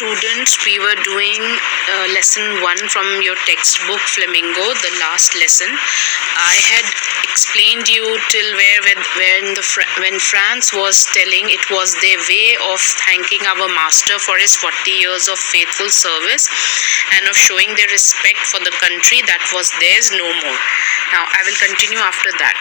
students, we were doing lesson 1 from your textbook Flamingo, the last lesson. I had explained you till when France was telling it was their way of thanking our master for his 40 years of faithful service and of showing their respect for the country that was theirs no more. Now I will continue after that.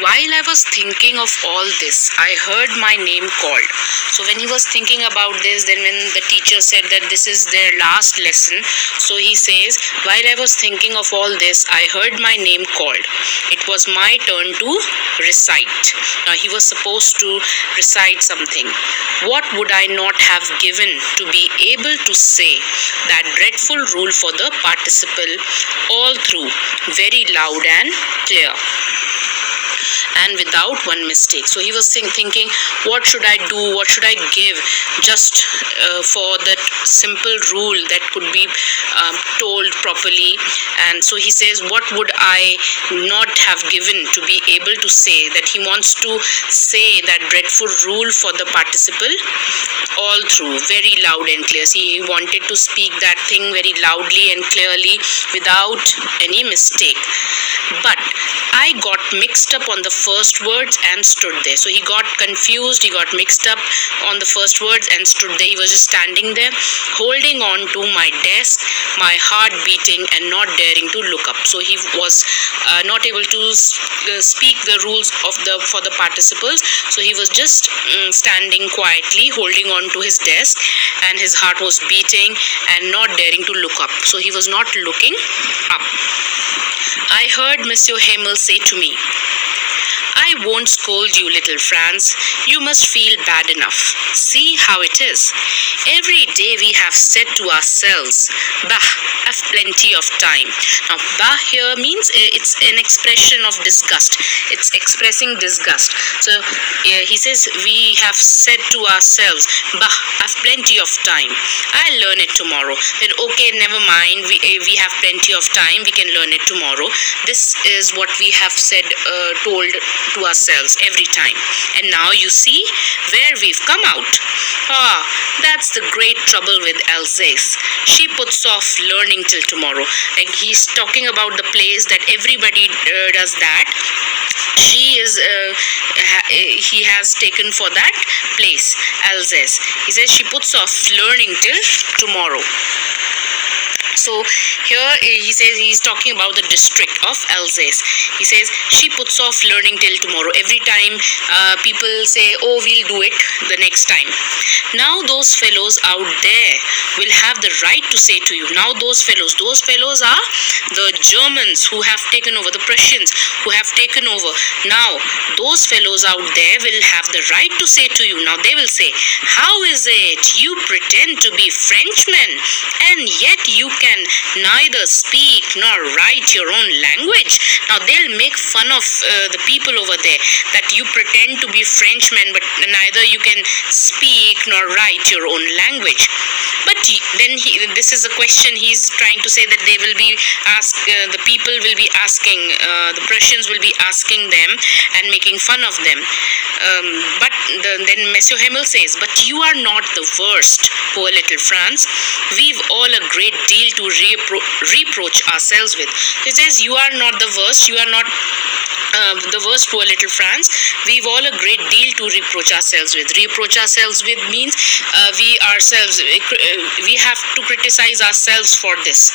While I was thinking of all this, I heard my name called. So when he was thinking about this, then when the teacher said that this is their last lesson, so he says, while I was thinking of all this, I heard my name called. It was my turn to recite. Now he was supposed to recite something. What would I not have given to be able to say that dreadful rule for the participle all through, very loud and clear, and without one mistake. So he was thinking, what should I do, what should I give just for that simple rule that could be told properly. And so he says, what would I not have given to be able to say that he wants to say that dreadful rule for the participle all through, very loud and clear. See, he wanted to speak that thing very loudly and clearly without any mistake. But I got mixed up on the first words and stood there. So he got confused, he got mixed up on the first words and stood there. He was just standing there, holding on to my desk, my heart beating and not daring to look up. So he was not able to speak the rules of for the participles. So he was just standing quietly, holding on to his desk, and his heart was beating and not daring to look up. So he was not looking up. I heard Monsieur Hamel say to me, I won't scold you, little Franz. You must feel bad enough. See how it is. Every day we have said to ourselves, bah, I've plenty of time. Now, bah here means it's an expression of disgust. It's expressing disgust. So he says, we have said to ourselves, bah, I've plenty of time. I'll learn it tomorrow. Then, okay, never mind. We have plenty of time. We can learn it tomorrow. This is what we have said, told to ourselves every time. And now you see where we've come out. That's the great trouble with Alsace. She puts off learning till tomorrow. And he's talking about the place that everybody does that. He has taken for that place, Alsace. He says she puts off learning till tomorrow. So here he says he's talking about the district of Alsace. He says she puts off learning till tomorrow. Every time people say, oh, we'll do it the next time. Now those fellows out there will have the right to say to you. Now those fellows are the Germans who have taken over, the Prussians who have taken over. Now those fellows out there will have the right to say to you. Now they will say, how is it you pretend to be Frenchmen and yet you can neither speak nor write your own language? Now they'll make fun of the people over there, that you pretend to be Frenchmen but neither you can speak nor write your own language. But then this is a question he's trying to say, that they will be the people will be asking, the Prussians will be asking them and making fun of them. But then Monsieur Hamel says, but you are not the worst, poor little Franz. We've all a great deal to reproach ourselves with. He says, you are not the worst, you are not the worst, poor little Franz. We've all a great deal to reproach ourselves with. Reproach ourselves with means we have to criticize ourselves for this.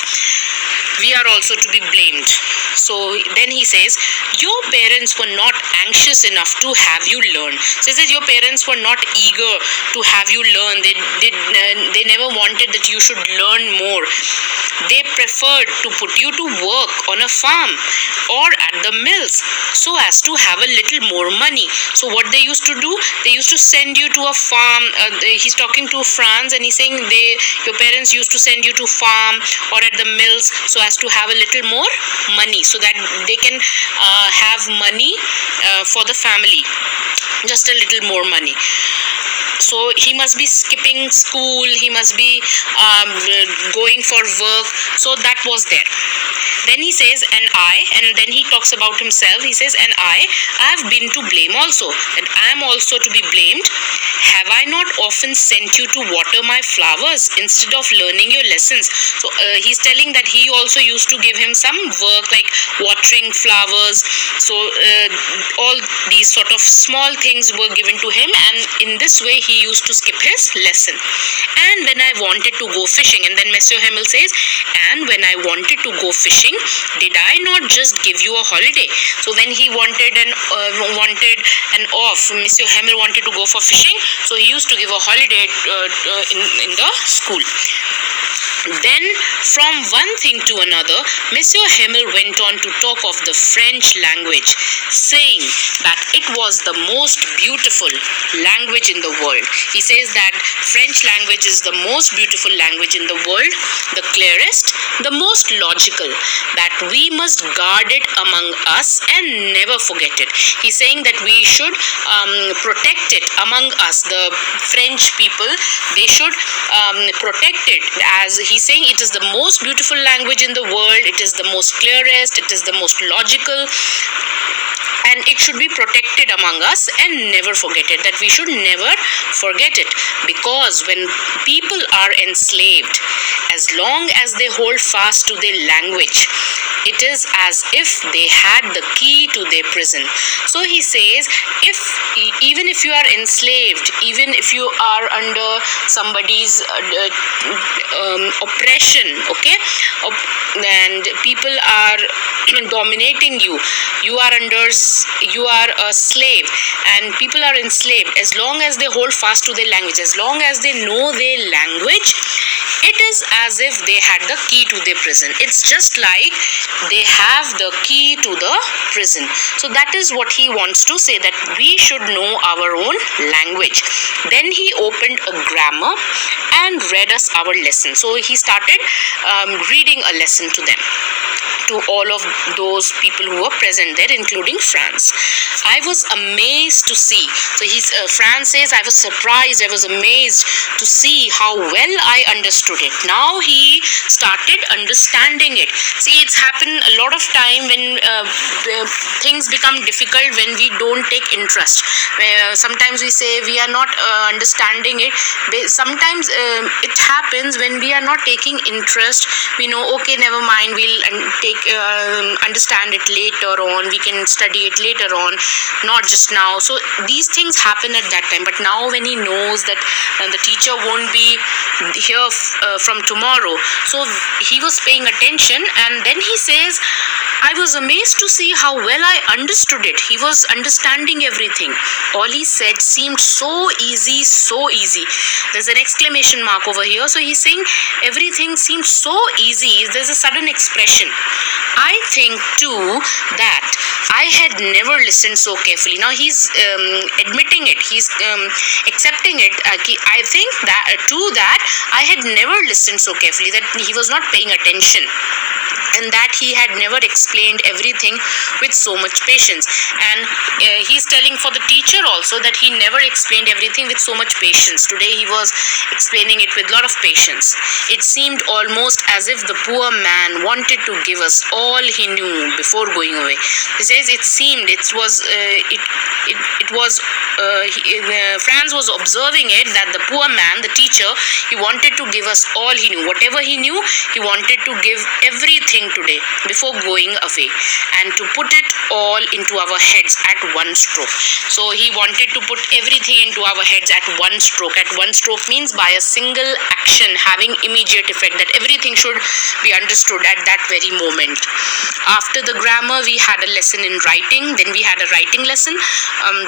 We are also to be blamed. So then he says, your parents were not anxious enough to have you learn. So he says your parents were not eager to have you learn. They never wanted that you should learn more. They preferred to put you to work on a farm or at the mills so as to have a little more money. So what they used to do, they used to send you to a farm. He's talking to Franz and he's saying your parents used to send you to farm or at the mills so as to have a little more money, so that they can have money for the family, just a little more money. So he must be skipping school, he must be going for work. So that was there. Then he says, and then he talks about himself. He says, and I've been to blame also, and I am also to be blamed. Have Have I not often sent you to water my flowers instead of learning your lessons? So he's telling that he also used to give him some work like watering flowers. So all these sort of small things were given to him, and in this way he used to skip his lesson. And when I wanted to go fishing, and then Monsieur Hamel says, and when I wanted to go fishing, did I not just give you a holiday? So when he wanted an off, Monsieur Hamel wanted to go for fishing, so he used to give a holiday in the school. Then, from one thing to another, Monsieur Hamel went on to talk of the French language, saying that it was the most beautiful language in the world. He says that French language is the most beautiful language in the world, the clearest, the most logical, that we must guard it among us and never forget it. He's saying that we should protect it among us, the French people. They should protect it, as he's saying it is the most beautiful language in the world, it is the most clearest, it is the most logical, and it should be protected among us and never forget it, that we should never forget it, because when people are enslaved, as long as they hold fast to their language, it is as if they had the key to their prison. So he says, even if you are enslaved, even if you are under somebody's oppression, okay, and people are dominating you, you are a slave, and people are enslaved, as long as they hold fast to their language, as long as they know their language, it is as if they had the key to their prison. It's just like they have the key to the prison. So that is what he wants to say, that we should know our own language. Then he opened a grammar and read us our lesson. So he started reading a lesson to them, to all of those people who were present there, including Franz. I was amazed to see. So Franz says, I was surprised, I was amazed to see how well I understood it. Now he started understanding it. See, it's happened a lot of time when things become difficult, when we don't take interest. Sometimes we say we are not understanding it. Sometimes it happens when we are not taking interest. We know, okay, never mind, we'll understand it later on, we can study it later on, not just now. So these things happen at that time. But now when he knows that the teacher won't be here from tomorrow, so he was paying attention, and then he says, I was amazed to see how well I understood it. He was understanding everything. All he said seemed so easy, so easy. There's an exclamation mark over here. So he's saying everything seemed so easy. There's a sudden expression. I think too that I had never listened so carefully. Now he's admitting it. He's accepting it. I think that too that I had never listened so carefully, that he was not paying attention, and that he had never explained everything with so much patience. And he's telling for the teacher also that he never explained everything with so much patience. Today he was explaining it with a lot of patience. It seemed almost as if the poor man wanted to give us all he knew before going away. He says Franz was observing it, that the poor man, the teacher, he wanted to give us all he knew. Whatever he knew, he wanted to give everything today before going away, and to put it all into our heads at one stroke. So he wanted to put everything into our heads at one stroke. At one stroke means by a single action having immediate effect, that everything should be understood at that very moment. After the grammar, we had a lesson in writing. Then we had a writing lesson.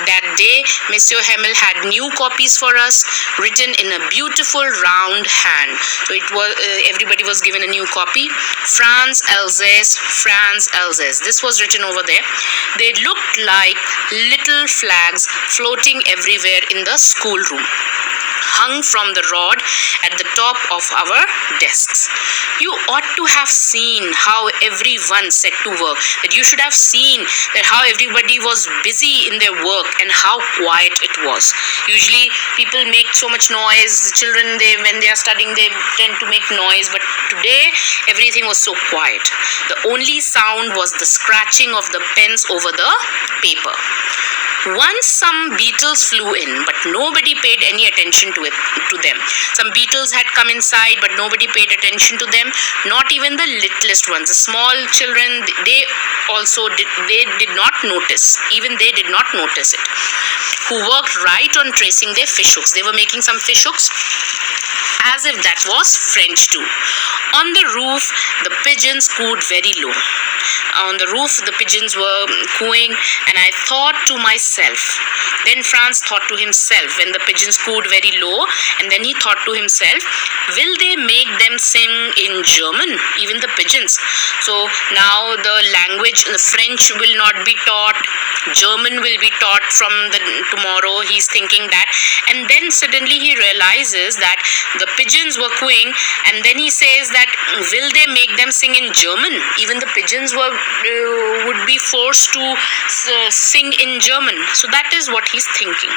That day, Monsieur Hamel had new copies for us, written in a beautiful round hand. So it was everybody was given a new copy. Franz Alsace. This was written over there. They looked like little flags floating everywhere in the schoolroom, hung from the rod at the top of our desks. You ought to have seen how everyone set to work. That you should have seen that how everybody was busy in their work and how quiet it was. Usually people make so much noise. Children, when they are studying, they tend to make noise. But today everything was so quiet. The only sound was the scratching of the pens over the paper. Once some beetles flew in, but nobody paid any attention to them. Some beetles had come inside, but nobody paid attention to them. Not even the littlest ones, the small children. They did not notice. Even they did not notice it. Who worked right on tracing their fish hooks. They were making some fish hooks, as if that was French too. On the roof, the pigeons cooed very low. On the roof, the pigeons were cooing, and I thought to myself. Then Franz thought to himself when the pigeons cooed very low, and then he thought to himself, will they make them sing in German, even the pigeons? So now the language, the French will not be taught, German will be taught from tomorrow. He's thinking that, and then suddenly he realizes that the pigeons were cooing, and then he says that will they make them sing in German? Even the pigeons would be forced to sing in German. So that is what he's thinking.